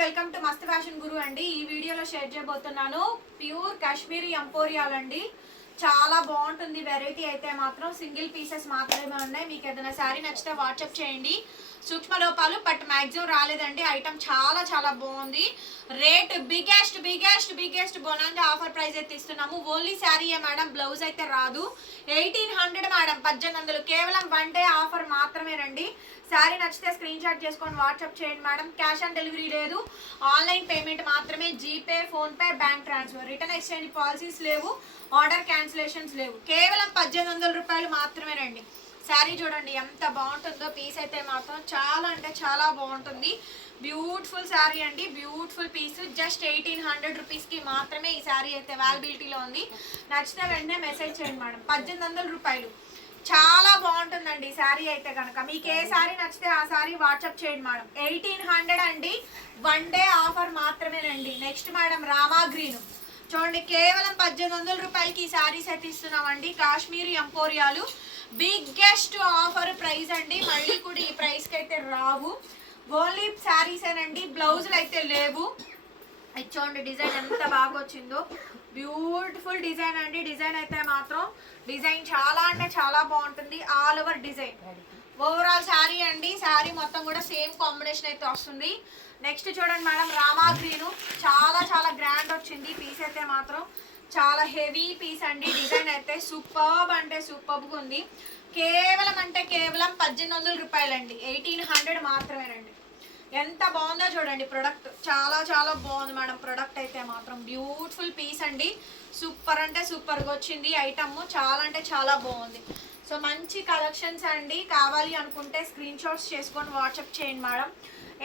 Welcome to Mast fashion Guru అండి. ఈ వీడియోలో షేర్ చేయబోతున్నాను. ప్యూర్ కాశ్మీరీ ఎంపోరియాల్ అండి. చాలా బాగుంటుంది. వెరైటీ అయితే మాత్రం సింగిల్ పీసెస్ మాత్రమే ఉన్నాయి. మీకు ఏదైనా శారీ నచ్చితే వాట్సాప్ చేయండి. సూక్ష్మ లోపాలు బట్ మ్యాక్సిమం రాలేదండి. ఐటమ్ చాలా చాలా బాగుంది. Rate biggest biggest biggest bonanza offer price అయితే ఇస్తున్నాము. ఓన్లీ శారీయే మేడం బ్లౌజ్ అయితే రాదు. ఎయిటీన్ హండ్రెడ్ మేడం పద్దెనిమిది వందలు. కేవలం వన్ డే ఆఫర్ మాత్రమేనండి శారీ నచ్చితే స్క్రీన్ షాట్ చేసుకొని వాట్సాప్ చేయండి మేడం. క్యాష్ ఆన్ డెలివరీ లేదు. ఆన్లైన్ పేమెంట్ మాత్రమే GPay PhonePe bank transfer. Return exchange policies లేవు. ఆర్డర్ క్యాన్సిలేషన్స్ లేవు. కేవలం పద్దెనిమిది వందల రూపాయలు మాత్రమేనండి శారీ చూడండి ఎంత బాగుంటుందో పీస్ అయితే మాత్రం చాలా అంటే చాలా బాగుంటుంది. బ్యూటిఫుల్ శారీ అండి beautiful piece just eighteen hundred రూపీస్కి మాత్రమే ఈ శారీ అయితే అవైలబిలిటీలో ఉంది. నచ్చిన వెంటనే మెసేజ్ చేయండి మేడం. పద్దెనిమిది వందల రూపాయలు. చాలా బాగుంటుందండి శారీ అయితే కనుక. మీకు ఏ శారీ నచ్చితే ఆ శారీ వాట్సాప్ చేయండి మేడం. ఎయిటీన్ హండ్రెడ్ అండి. వన్ డే ఆఫర్ మాత్రమేనండి. Next madam Rama green. చూడండి కేవలం పద్దెనిమిది వందల రూపాయలకి ఈ శారీస్ అయితే ఇస్తున్నామండి. కాశ్మీరీ ఎంపోరియాలు. బిగ్గెస్ట్ ఆఫర్ ప్రైస్ అండి. మళ్ళీ కూడా ఈ ప్రైస్కి అయితే రావు. ఓన్లీ శారీసేనండి బ్లౌజులు అయితే లేవు. ఇది చూడండి డిజైన్ ఎంత బాగా వచ్చిందో. బ్యూటిఫుల్ డిజైన్ అండి. డిజైన్ అయితే మాత్రం డిజైన్ చాలా అంటే చాలా బాగుంటుంది. All over design overall sari అండి. శారీ మొత్తం కూడా సేమ్ కాంబినేషన్ అయితే వస్తుంది. నెక్స్ట్ చూడండి మేడం రామా చాలా చాలా గ్రాండ్ వచ్చింది. పీస్ అయితే మాత్రం చాలా హెవీ పీస్ అండి. డిజైన్ అయితే సూపర్బ్ అంటే సూపర్బ్గా ఉంది. కేవలం అంటే కేవలం పద్దెనిమిది వందల రూపాయలండి. ఎయిటీన్ హండ్రెడ్ మాత్రమేనండి. ఎంత బాగుందో చూడండి ప్రొడక్ట్ చాలా చాలా బాగుంది మేడం ప్రొడక్ట్ అయితే మాత్రం. బ్యూటిఫుల్ పీస్ అండి. సూపర్ అంటే సూపర్గా వచ్చింది ఐటమ్ చాలా అంటే చాలా బాగుంది. సో మంచి కలెక్షన్స్ అండి. కావాలి అనుకుంటే స్క్రీన్ షాట్స్ చేసుకొని వాట్సాప్ చేయండి మేడం.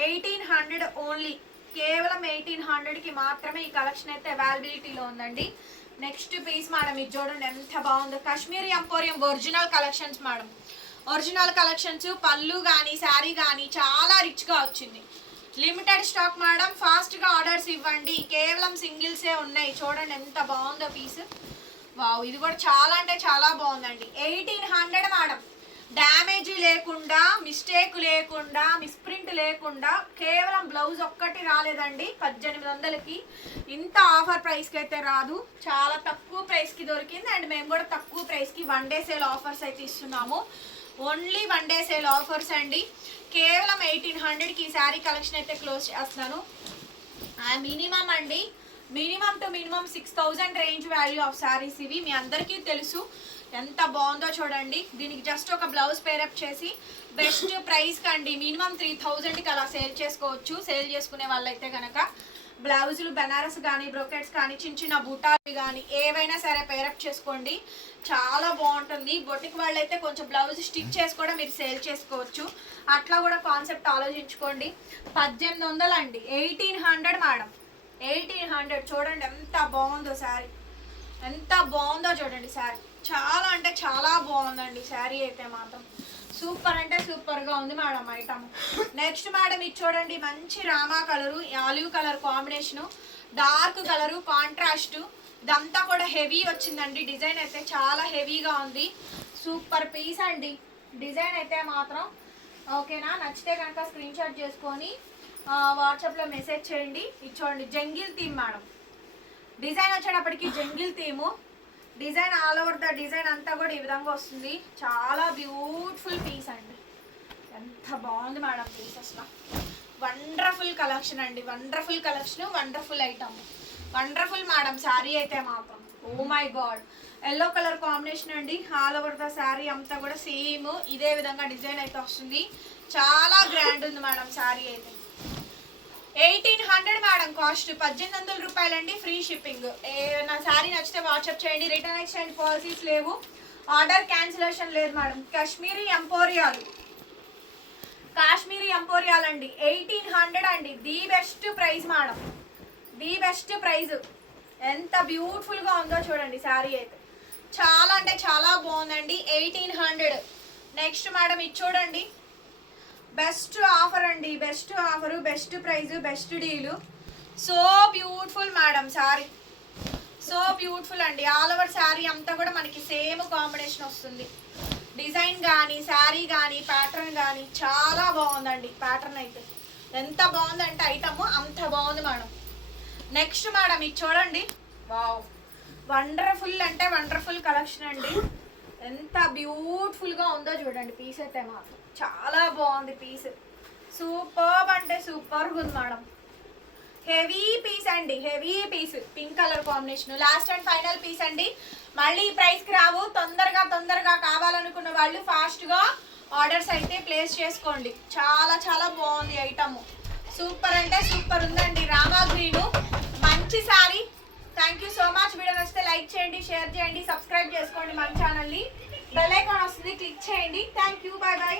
ఎయిటీన్ హండ్రెడ్ ఓన్లీ కేవలం ఎయిటీన్ హండ్రెడ్కి మాత్రమే ఈ కలెక్షన్ అయితే అవైలబిలిటీలో ఉందండి. నెక్స్ట్ పీస్ మేడం ఇది చూడండి ఎంత బాగుందో. Kashmiri emporium original collections madam. Original collections పళ్ళు కానీ శారీ కానీ చాలా రిచ్గా వచ్చింది. లిమిటెడ్ స్టాక్ మేడం ఫాస్ట్గా ఆర్డర్స్ ఇవ్వండి. కేవలం సింగిల్సే ఉన్నాయి. చూడండి ఎంత బాగుందో పీస్. వావ్ ఇది కూడా చాలా అంటే చాలా బాగుందండి. Eighteen hundred madam. డ్యామేజ్ లేకుండా మిస్టేక్ లేకుండా మిస్ప్రింట్ లేకుండా కేవలం బ్లౌజ్ ఒక్కటి రాలేదండి. పద్దెనిమిది వందలకి ఇంత ఆఫర్ ప్రైస్కి అయితే రాదు. చాలా తక్కువ ప్రైస్కి దొరికింది. అండ్ మేము కూడా తక్కువ ప్రైస్కి వన్ డే సేల్ ఆఫర్స్ అయితే ఇస్తున్నాము. Only one day sale offers అండి. కేవలం ఎయిటీన్ హండ్రెడ్కి ఈ శారీ కలెక్షన్ అయితే క్లోజ్ చేస్తున్నాను. మినిమం అండి minimum two minimum six thousand range value of saris ఇవి. మీ అందరికీ తెలుసు ఎంత బాగుందో చూడండి. దీనికి జస్ట్ ఒక బ్లౌజ్ పేరప్ చేసి బెస్ట్ ప్రైస్ కండి మినిమం త్రీ థౌజండ్కి అలా సేల్ చేసుకోవచ్చు. సేల్ చేసుకునే వాళ్ళైతే కనుక బ్లౌజులు బెనారస్ కానీ బ్రోకెట్స్ కానీ చిన్న చిన్న బుటాలు కానీ ఏవైనా సరే పేరప్ చేసుకోండి. చాలా బాగుంటుంది. బొటిక్ వాళ్ళైతే కొంచెం బ్లౌజ్ స్టిచ్ చేసి కూడా మీరు సేల్ చేసుకోవచ్చు. అట్లా కూడా కాన్సెప్ట్ ఆలోచించుకోండి. పద్దెనిమిది వందలు అండి. Eighteen hundred madam eighteen hundred చూడండి ఎంత బాగుందో శారీ. ఎంత బాగుందో చూడండి శారీ. చాలా అంటే చాలా బాగుందండి శారీ అయితే మాత్రం. సూపర్ అంటే సూపర్గా ఉంది మేడం ఐటమ్. నెక్స్ట్ మేడం ఇది చూడండి మంచి Rama colour olive colour combination dark colour contrast. ఇదంతా కూడా హెవీ వచ్చిందండి. డిజైన్ అయితే చాలా హెవీగా ఉంది. సూపర్ పీస్ అండి. డిజైన్ అయితే మాత్రం ఓకేనా? నచ్చితే కనుక స్క్రీన్ షాట్ చేసుకొని వాట్సాప్లో మెసేజ్ చేయండి. ఇచ్చోండి జంగిల్ థీమ్ మేడం. డిజైన్ వచ్చేటప్పటికి jungle theme design all over the design అంతా కూడా ఈ విధంగా వస్తుంది. చాలా బ్యూటిఫుల్ పీస్ అండి. ఎంత బాగుంది మేడం పీస్ అసలు. వండర్ఫుల్ కలెక్షన్ అండి. Wonderful collection wonderful item wonderful madam sari అయితే మాత్రం. ఓ my god yellow colour combination అండి. ఆల్ ఓవర్ ద శారీ అంతా కూడా సేమ్ ఇదే విధంగా డిజైన్ అయితే వస్తుంది. చాలా గ్రాండ్ ఉంది మేడం శారీ అయితే. ఎయిటీన్ హండ్రెడ్ మేడం కాస్ట్ పద్దెనిమిది వందల రూపాయలండి ఫ్రీ షిప్పింగ్. నా శారీ నచ్చితే వాట్సాప్ చేయండి. రిటర్న్ ఎక్స్చేంజ్ పాలసీస్ లేవు. ఆర్డర్ క్యాన్సిలేషన్ లేదు మేడం. కాశ్మీరీ ఎంపోరియాలు. కాశ్మీరీ ఎంపోరియాల్ అండి ఎయిటీన్ హండ్రెడ్ అండి. The best price madam. The best price. ఎంత బ్యూటిఫుల్గా ఉందో చూడండి శారీ అయితే. చాలా అంటే చాలా బాగుందండి. Eighteen hundred. నెక్స్ట్ మేడం ఇది చూడండి. బెస్ట్ ఆఫర్ అండి. Best offer best prize best deal. So beautiful madam sari. So beautiful అండి. ఆల్ ఓవర్ శారీ అంతా కూడా మనకి సేమ్ కాంబినేషన్ వస్తుంది. డిజైన్ కానీ శారీ కానీ ప్యాటర్న్ కానీ చాలా బాగుందండి. ప్యాటర్న్ అయితే ఎంత బాగుందంటే ఐటమ్ అంత బాగుంది మేడం. నెక్స్ట్ మేడం ఇది చూడండి. వావ్. వండర్ఫుల్ అంటే వండర్ఫుల్ కలెక్షన్ అండి. ఎంత బ్యూటిఫుల్గా ఉందో చూడండి. పీస్ అయితే మాత్రం చాలా బాగుంది పీస్ సూపర్ అంటే సూపర్ ఉంది మేడం హెవీ పీస్ అండి. Heavy piece pink colour combination last and final piece అండి. మళ్ళీ ఈ ప్రైస్కి రావు. తొందరగా తొందరగా కావాలనుకున్న వాళ్ళు ఫాస్ట్గా ఆర్డర్స్ అయితే ప్లేస్ చేసుకోండి. చాలా చాలా బాగుంది ఐటమ్ సూపర్ అంటే సూపర్ ఉంది రామా గ్రీన్ మంచి sari thank you so much video నచ్చితే లైక్ చేయండి షేర్ చేయండి సబ్స్క్రైబ్ చేసుకోండి మన ఛానల్ని బెల్ ఐకాన్ వస్తుంది క్లిక్ చేయండి. Thank you bye bye